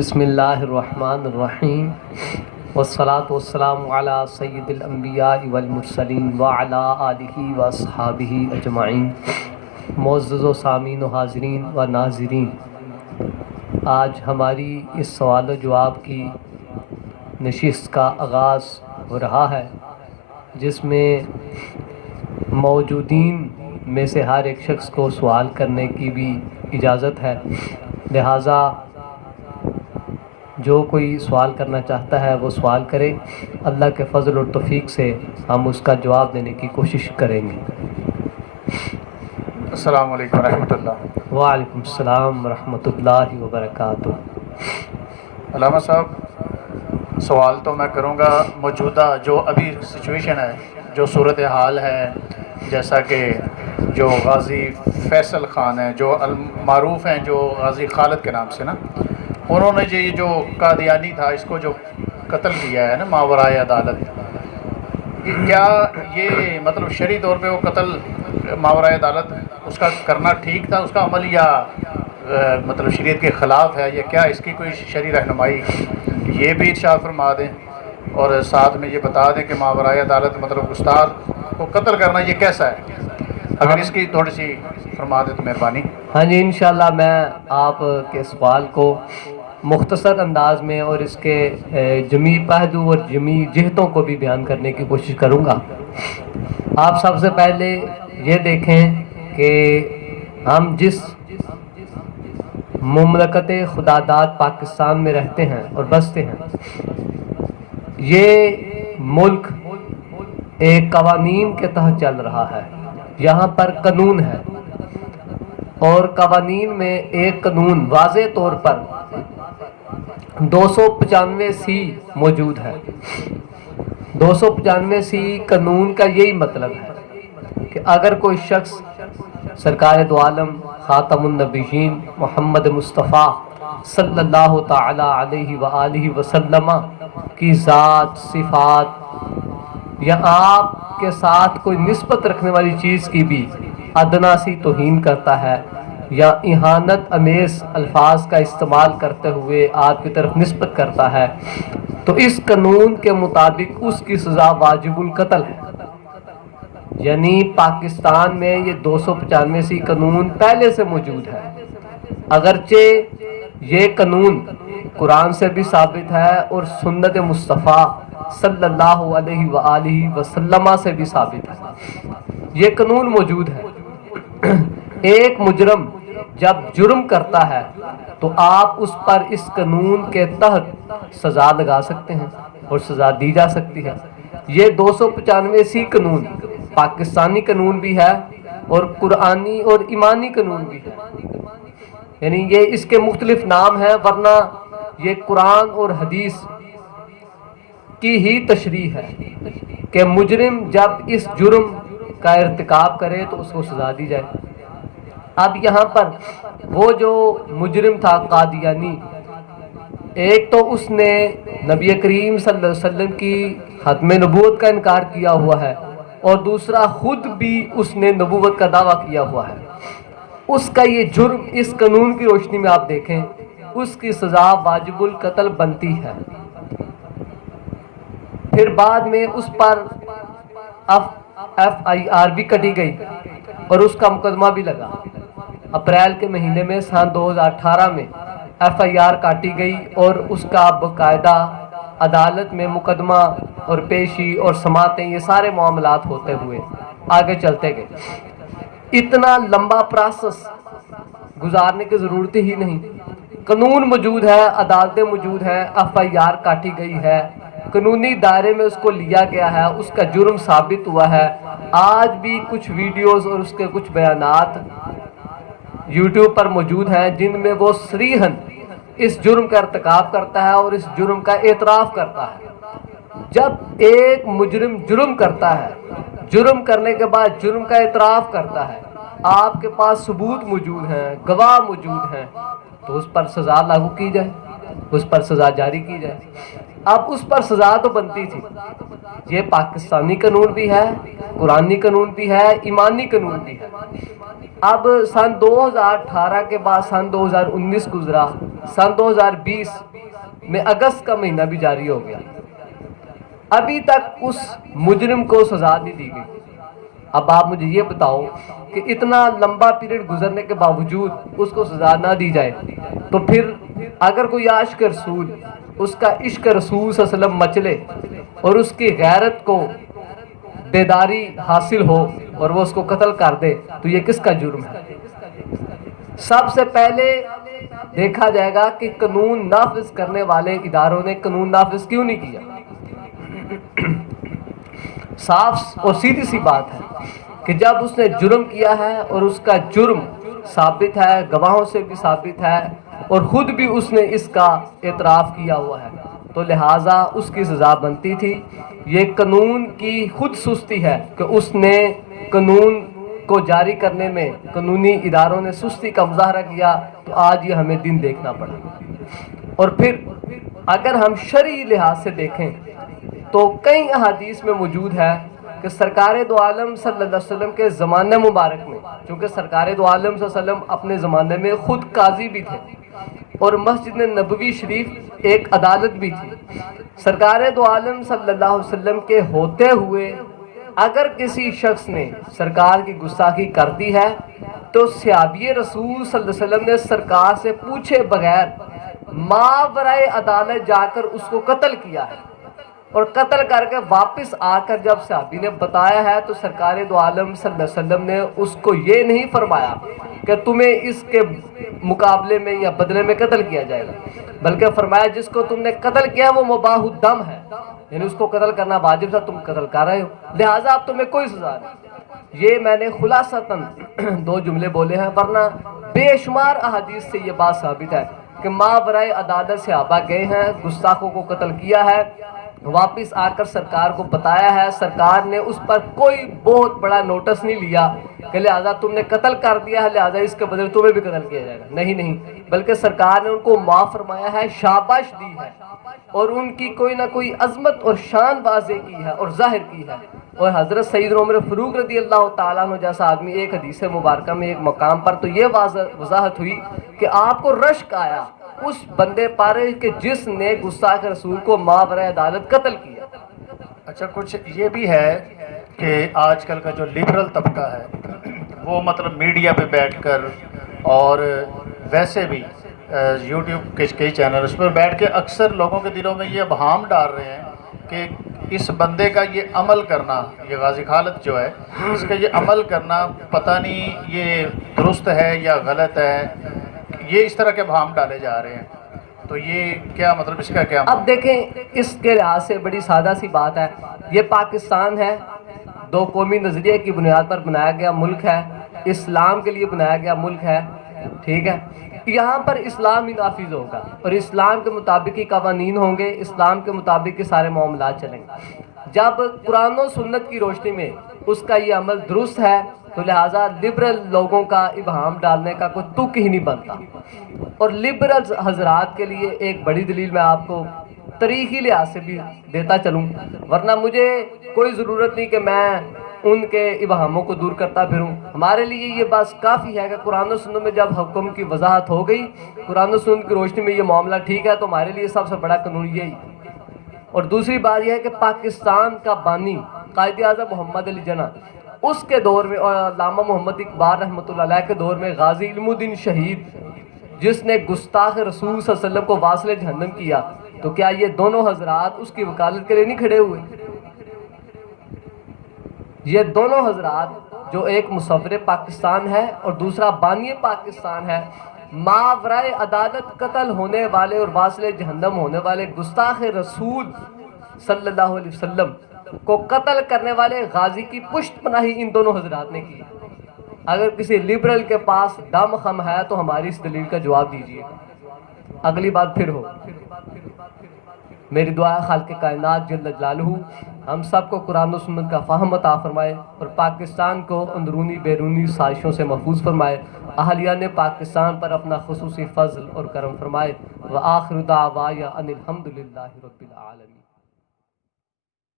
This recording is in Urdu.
بسم اللہ الرحمن الرحیم والصلاة والسلام علی سید الانبیاء والمرسلین وعلی آلہ واصحابہ اجمعین۔ معزز و سامعین و حاضرین و ناظرین، آج ہماری اس سوال و جواب کی نشست کا آغاز ہو رہا ہے، جس میں موجودین میں سے ہر ایک شخص کو سوال کرنے کی بھی اجازت ہے، لہٰذا جو کوئی سوال کرنا چاہتا ہے وہ سوال کرے۔ اللہ کے فضل اور توفیق سے ہم اس کا جواب دینے کی کوشش کریں گے۔ السلام علیکم ورحمۃ اللہ۔ وعلیکم السلام ورحمۃ اللہ وبرکاتہ۔ علامہ صاحب، سوال تو میں کروں گا موجودہ جو ابھی سچویشن ہے، جو صورتحال ہے، جیسا کہ جو غازی فیصل خان ہیں، جو معروف ہیں، جو غازی خالد کے نام سے نا، انہوں نے یہ جو قادیانی تھا اس کو جو قتل کیا ہے نا ماورائے عدالت، کیا یہ مطلب شرعی طور پہ وہ قتل ماورائے عدالت اس کا کرنا ٹھیک تھا، اس کا عمل، یا مطلب شریعت کے خلاف ہے، یا کیا اس کی کوئی شرعی رہنمائی، یہ بھی ارشاد فرما دیں، اور ساتھ میں یہ بتا دیں کہ ماورائے عدالت مطلب استاد کو قتل کرنا یہ کیسا ہے، اگر اس کی تھوڑی سی فرما دیں تو مہربانی۔ ہاں جی، انشاءاللہ میں آپ کے سوال کو مختصر انداز میں اور اس کے جمیع پہلو اور جمیع جہتوں کو بھی بیان کرنے کی کوشش کروں گا۔ آپ سب سے پہلے یہ دیکھیں کہ ہم جس مملکت خداداد پاکستان میں رہتے ہیں اور بستے ہیں، یہ ملک ایک قوانین کے تحت چل رہا ہے۔ یہاں پر قانون ہے، اور قوانین میں ایک قانون واضح طور پر 295 موجود ہے۔ 295 قانون کا یہی مطلب ہے کہ اگر کوئی شخص سرکار دو عالم خاتم النبیین محمد مصطفیٰ صلی اللہ تعالی علیہ وآلہ وسلم کی ذات، صفات یا آپ کے ساتھ کوئی نسبت رکھنے والی چیز کی بھی ادنا سی توہین کرتا ہے، یا اہانت امیز الفاظ کا استعمال کرتے ہوئے آپ کی طرف نسبت کرتا ہے، تو اس قانون کے مطابق اس کی سزا واجب القتل ہے۔ یعنی پاکستان میں یہ 295 قانون پہلے سے موجود ہے، اگرچہ یہ قانون قرآن سے بھی ثابت ہے اور سنت مصطفیٰ صلی اللہ علیہ وآلہ وسلم سے بھی ثابت ہے۔ یہ قانون موجود ہے۔ ایک مجرم جب جرم کرتا ہے تو آپ اس پر اس قانون کے تحت سزا لگا سکتے ہیں اور سزا دی جا سکتی ہے۔ یہ 295 قانون پاکستانی قانون بھی ہے اور قرآنی اور ایمانی قانون بھی ہے، یعنی یہ اس کے مختلف نام ہیں، ورنہ یہ قرآن اور حدیث کی ہی تشریح ہے کہ مجرم جب اس جرم کا ارتکاب کرے تو اس کو سزا دی جائے۔ اب یہاں پر وہ جو مجرم تھا قادیانی، ایک تو اس نے نبی کریم صلی اللہ علیہ وسلم کی ختم نبوت کا انکار کیا ہوا ہے، اور دوسرا خود بھی اس نے نبوت کا دعویٰ کیا ہوا ہے۔ اس کا یہ جرم اس قانون کی روشنی میں آپ دیکھیں، اس کی سزا واجب القتل بنتی ہے۔ پھر بعد میں اس پر FIR بھی کٹی گئی اور اس کا مقدمہ بھی لگا۔ اپریل کے مہینے میں سن 2018 میں FIR کاٹی گئی اور اس کا باقاعدہ عدالت میں مقدمہ اور پیشی اور سماعتیں، یہ سارے معاملات ہوتے ہوئے آگے چلتے گئے۔ اتنا لمبا پروسیس گزارنے کی ضرورت ہی نہیں، قانون موجود ہے، عدالتیں موجود ہیں، FIR کاٹی گئی ہے، قانونی دائرے میں اس کو لیا گیا ہے، اس کا جرم ثابت ہوا ہے۔ آج بھی کچھ ویڈیوز اور اس کے کچھ بیانات یوٹیوب پر موجود ہیں جن میں وہ صریحاً اس جرم کا ارتکاب کرتا ہے اور اس جرم کا اعتراف کرتا ہے۔ جب ایک مجرم جرم کرتا ہے، جرم کرنے کے بعد جرم کا اعتراف کرتا ہے، آپ کے پاس ثبوت موجود ہیں، گواہ موجود ہیں، تو اس پر سزا لاگو کی جائے، اس پر سزا جاری کی جائے۔ اب اس پر سزا تو بنتی تھی۔ یہ پاکستانی قانون بھی ہے، قرآنی قانون بھی ہے، ایمانی قانون بھی ہے۔ اب سن 2018 کے بعد سن 2019 گزرا، سن 2020 میں اگست کا مہینہ بھی جاری ہو گیا، ابھی تک اس مجرم کو سزا نہیں دی گئی۔ اب آپ مجھے یہ بتاؤ کہ اتنا لمبا پیریڈ گزرنے کے باوجود اس کو سزا نہ دی جائے تو پھر اگر کوئی عاشق رسول اس کا عشق رسول صلی اللہ علیہ وسلم مچلے اور اس کی غیرت کو بیداری حاصل ہو اور وہ اس کو قتل کر دے تو یہ کس کا جرم ہے؟ سب سے پہلے دیکھا جائے گا کہ قانون نافذ کرنے والے اداروں نے قانون نافذ کیوں نہیں کیا۔ صاف اور سیدھی سی بات ہے کہ جب اس نے جرم کیا ہے اور اس کا جرم ثابت ہے، گواہوں سے بھی ثابت ہے اور خود بھی اس نے اس کا اعتراف کیا ہوا ہے، تو لہٰذا اس کی سزا بنتی تھی۔ یہ قانون کی خود سستی ہے کہ اس نے قانون کو جاری کرنے میں قانونی اداروں نے سستی کا مظاہرہ کیا، تو آج یہ ہمیں دن دیکھنا پڑا۔ اور پھر اگر ہم شرعی لحاظ سے دیکھیں تو کئی احادیث میں موجود ہے کہ سرکار دو عالم صلی اللہ علیہ وسلم کے زمانہ مبارک میں، چونکہ سرکار دو عالم صلی اللہ علیہ وسلم اپنے زمانے میں خود قاضی بھی تھے اور مسجد نبوی شریف ایک عدالت بھی تھی، سرکار دو عالم صلی اللہ علیہ وسلم کے ہوتے ہوئے اگر کسی شخص نے سرکار کی گستاخی کر دی ہے تو صحابی رسول صلی اللہ علیہ وسلم نے سرکار سے پوچھے بغیر ماورائے عدالت جا کر اس کو قتل کیا ہے، اور قتل کر کے واپس آ کر جب صحابی نے بتایا ہے تو سرکار دو عالم صلی اللہ علیہ وسلم نے اس کو یہ نہیں فرمایا کہ تمہیں اس کے مقابلے میں یا بدلے میں قتل کیا جائے گا، بلکہ فرمایا جس کو تم نے قتل کیا وہ مباح الدم ہے، یعنی اس کو قتل کرنا واجب تھا، تم قتل کر رہے ہو، لہٰذا اب تمہیں کوئی سزا نہیں۔ یہ میں نے خلاصتاً 2 جملے بولے ہیں، ورنہ بے شمار احادیث سے یہ بات ثابت ہے کہ ماورائے عدالت صحابہ گئے ہیں، گستاخوں کو قتل کیا ہے، واپس آ کر سرکار کو بتایا ہے، سرکار نے اس پر کوئی بہت بڑا نوٹس نہیں لیا کہ لہٰذا تم نے قتل کر دیا ہے لہٰذا اس کے بدلے تمہیں بھی قتل کیا جائے گا، نہیں، بلکہ سرکار نے ان کو معاف فرمایا ہے، شاباش دی ہے اور ان کی کوئی نہ کوئی عظمت اور شان واضح کی ہے اور ظاہر کی ہے۔ اور حضرت سیدنا عمر فاروق رضی اللہ تعالیٰ عنہ جیسا آدمی ایک حدیث مبارکہ میں ایک مقام پر تو یہ وضاحت ہوئی کہ آپ کو رشک آیا اس بندے پر کہ جس نے گستاخ رسول کو ماورائے عدالت قتل کیا۔ اچھا، کچھ یہ بھی ہے کہ آج کل کا جو لبرل طبقہ ہے وہ مطلب میڈیا پہ بیٹھ کر اور ویسے بھی یوٹیوب کے کئی چینل اس پر بیٹھ کے اکثر لوگوں کے دلوں میں یہ ابہام ڈال رہے ہیں کہ اس بندے کا یہ عمل کرنا، یہ غازی خالد جو ہے اس کا یہ عمل کرنا پتہ نہیں یہ درست ہے یا غلط ہے، یہ اس طرح کے ابہام ڈالے جا رہے ہیں، تو یہ کیا مطلب اس کا کیا؟ اب دیکھیں اس کے لحاظ سے بڑی سادہ سی بات ہے، یہ پاکستان ہے، 2 قومی نظریے کی بنیاد پر بنایا گیا ملک ہے، اسلام کے لیے بنایا گیا ملک ہے، ٹھیک ہے، یہاں پر اسلام ہی نافذ ہوگا اور اسلام کے مطابق ہی قوانین ہوں گے، اسلام کے مطابق ہی سارے معاملات چلیں گے۔ جب قرآن و سنت کی روشنی میں اس کا یہ عمل درست ہے تو لہٰذا لبرل لوگوں کا ابہام ڈالنے کا کوئی تک ہی نہیں بنتا۔ اور لبرل حضرات کے لیے ایک بڑی دلیل میں آپ کو تاریخی لحاظ سے بھی دیتا چلوں، ورنہ مجھے کوئی ضرورت نہیں کہ میں ان کے ابہاموں کو دور کرتا پھروں، ہمارے لیے یہ بات کافی ہے کہ قرآن و سنت میں جب حکم کی وضاحت ہو گئی، قرآن و سنت کی روشنی میں یہ معاملہ ٹھیک ہے تو ہمارے لیے سب سے بڑا قانون یہی۔ اور دوسری بات یہ ہے کہ پاکستان کا بانی قائد اعظم محمد علی جناح اس کے دور میں اور علامہ محمد اقبال رحمۃ اللہ علیہ کے دور میں غازی علم الدین شہید جس نے گستاخ رسول صلی اللہ علیہ وسلم کو واصل جہنم کیا، تو کیا یہ دونوں حضرات اس کی وکالت کے لیے نہیں کھڑے ہوئے؟ یہ دونوں حضرات جو ایک مصور پاکستان ہے اور دوسرا بانی پاکستان ہے، ماورائے عدالت قتل ہونے والے اور واصل جہنم ہونے والے گستاخ رسول صلی اللہ علیہ وسلم کو قتل کرنے والے غازی کی پشت پناہی ان دونوں حضرات نے کی۔ اگر کسی لبرل کے پاس دم خم ہے تو ہماری اس دلیل کا جواب دیجیے گا۔ اگلی بات پھر ہو، میری دعا ہے خالق کائنات جل جلالہ ہم سب کو قرآن و سنت کا فہم عطا فرمائے اور پاکستان کو اندرونی بیرونی سازشوں سے محفوظ فرمائے، اہلیان پاکستان پر اپنا خصوصی فضل اور کرم فرمائے۔ وآخر دعوایا ان الحمدللہ رب العالمین۔